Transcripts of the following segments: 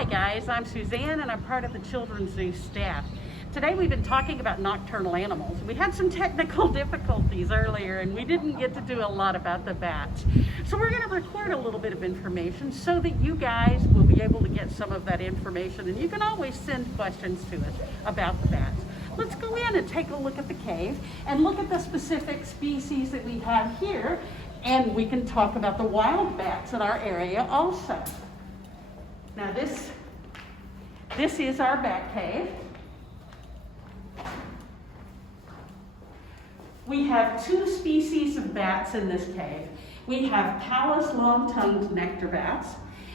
Hi guys, I'm Suzanne and I'm part of the Children's Zoo staff. Today we've been talking about nocturnal animals. We had some technical difficulties earlier and we didn't get to do a lot about the bats. So we're going to record a little bit of information so that you guys will be able to get some of that information, and you can always send questions to us about the bats. Let's go in and take a look at the cave and look at the specific species that we have here, and we can talk about the wild bats in our area also. Now this is our bat cave. We have two species of bats in this cave. We have Pallas long-tongued nectar bats,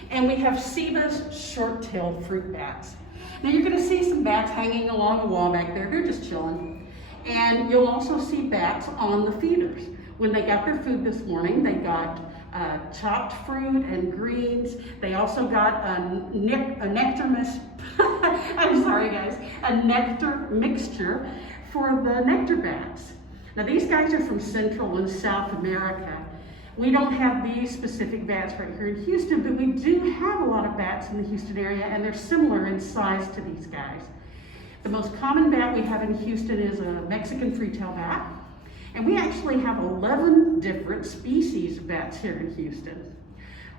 and we have Seba's short-tailed fruit bats. Now you're going to see some bats hanging along the wall back there. They're just chilling. And you'll also see bats on the feeders. When they got their food this morning, they got chopped fruit and greens. They also got a nectar mixture for the nectar bats. Now these guys are from Central and South America. We don't have these specific bats right here in Houston, but we do have a lot of bats in the Houston area, and they're similar in size to these guys. The most common bat we have in Houston is a Mexican freetailed bat. And we actually have 11 different species of bats here in Houston.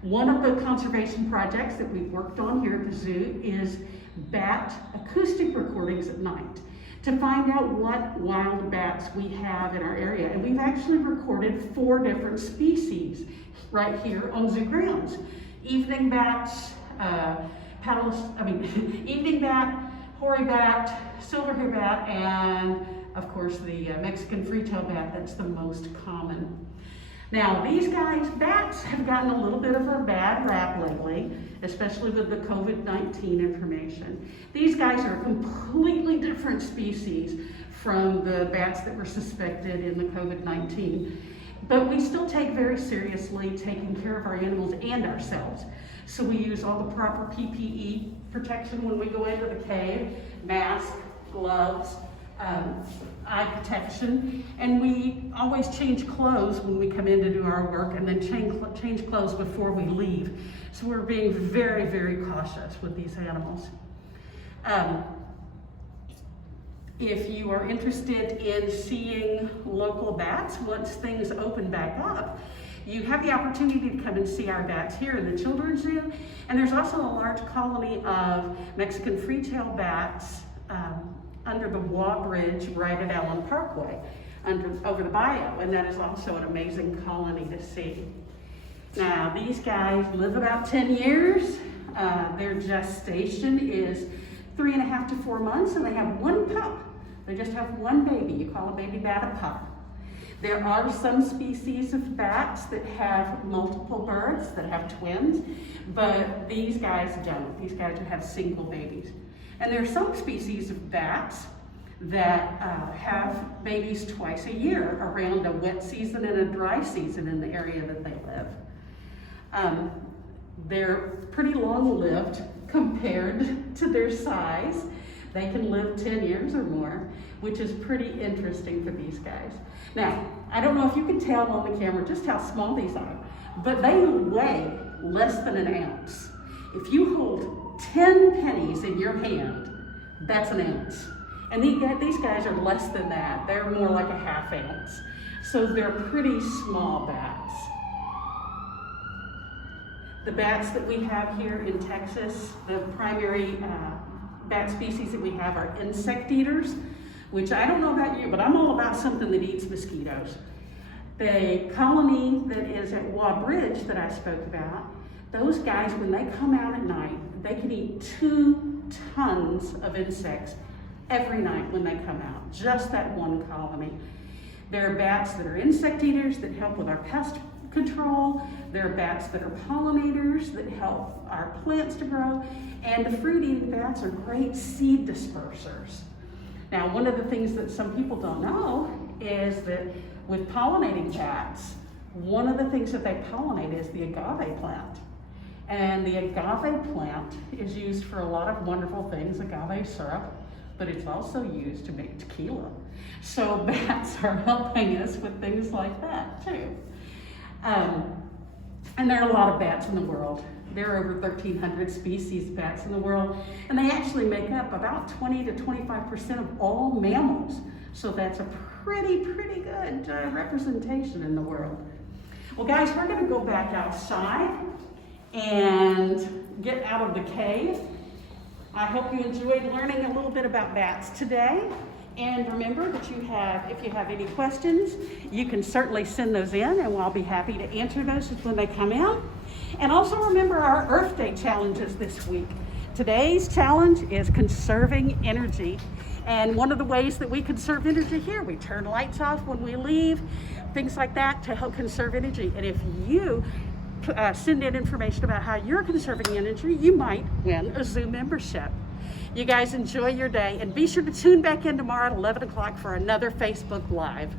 One of the conservation projects that we've worked on here at the zoo is bat acoustic recordings at night to find out what wild bats we have in our area. And we've actually recorded 4 different species right here on zoo grounds. Evening bats, evening bat, hoary bat, silverhair bat, and of course, the Mexican freetailed bat, that's the most common. Now, these guys, bats, have gotten a little bit of a bad rap lately, especially with the COVID-19 information. These guys are a completely different species from the bats that were suspected in the COVID-19. But we still take very seriously taking care of our animals and ourselves. So we use all the proper PPE protection when we go into the cave, mask, gloves, eye protection, and we always change clothes when we come in to do our work, and then change clothes before we leave. So we're being very, very cautious with these animals. If you are interested in seeing local bats once things open back up, you have the opportunity to come and see our bats here in the Children's Zoo, and there's also a large colony of Mexican freetailed bats under the Waugh Bridge right at Allen Parkway, over the bayou, and that is also an amazing colony to see. Now, these guys live about 10 years. Their gestation is 3.5 to 4 months, and they have 1 pup. They just have 1 baby. You call a baby bat a pup. There are some species of bats that have multiple births, that have twins, but these guys don't. These guys have single babies. And there are some species of bats that have babies twice a year, around a wet season and a dry season in the area that they live. They're pretty long-lived compared to their size. They can live 10 years or more, which is pretty interesting for these guys. Now, I don't know if you can tell on the camera just how small these are, but they weigh less than an ounce. If you hold 10 pennies in your hand, that's an ounce. And these guys are less than that. They're more like a 1/2 ounce. So they're pretty small bats. The bats that we have here in Texas, the primary bat species that we have are insect eaters, which I don't know about you, but I'm all about something that eats mosquitoes. The colony that is at Waugh Bridge that I spoke about, those guys, when they come out at night, they can eat 2 tons of insects every night when they come out, just that one colony. There are bats that are insect eaters that help with our pest control. There are bats that are pollinators that help our plants to grow. And the fruit-eating bats are great seed dispersers. Now, one of the things that some people don't know is that with pollinating bats, one of the things that they pollinate is the agave plant. And the agave plant is used for a lot of wonderful things, agave syrup, but it's also used to make tequila. So bats are helping us with things like that too. And there are a lot of bats in the world. There are over 1,300 species of bats in the world, and they actually make up about 20 to 25% of all mammals. So that's a pretty good representation in the world. Well guys, we're gonna go back outside and get out of the cave. I hope you enjoyed learning a little bit about bats today. And remember that if you have any questions, you can certainly send those in, and I'll be happy to answer those when they come in. And also remember our Earth Day challenges this week. Today's challenge is conserving energy. And one of the ways that we conserve energy here, we turn lights off when we leave, things like that to help conserve energy. And if you send in information about how you're conserving energy, you might win a Zoom membership. You guys enjoy your day, and be sure to tune back in tomorrow at 11 o'clock for another Facebook Live.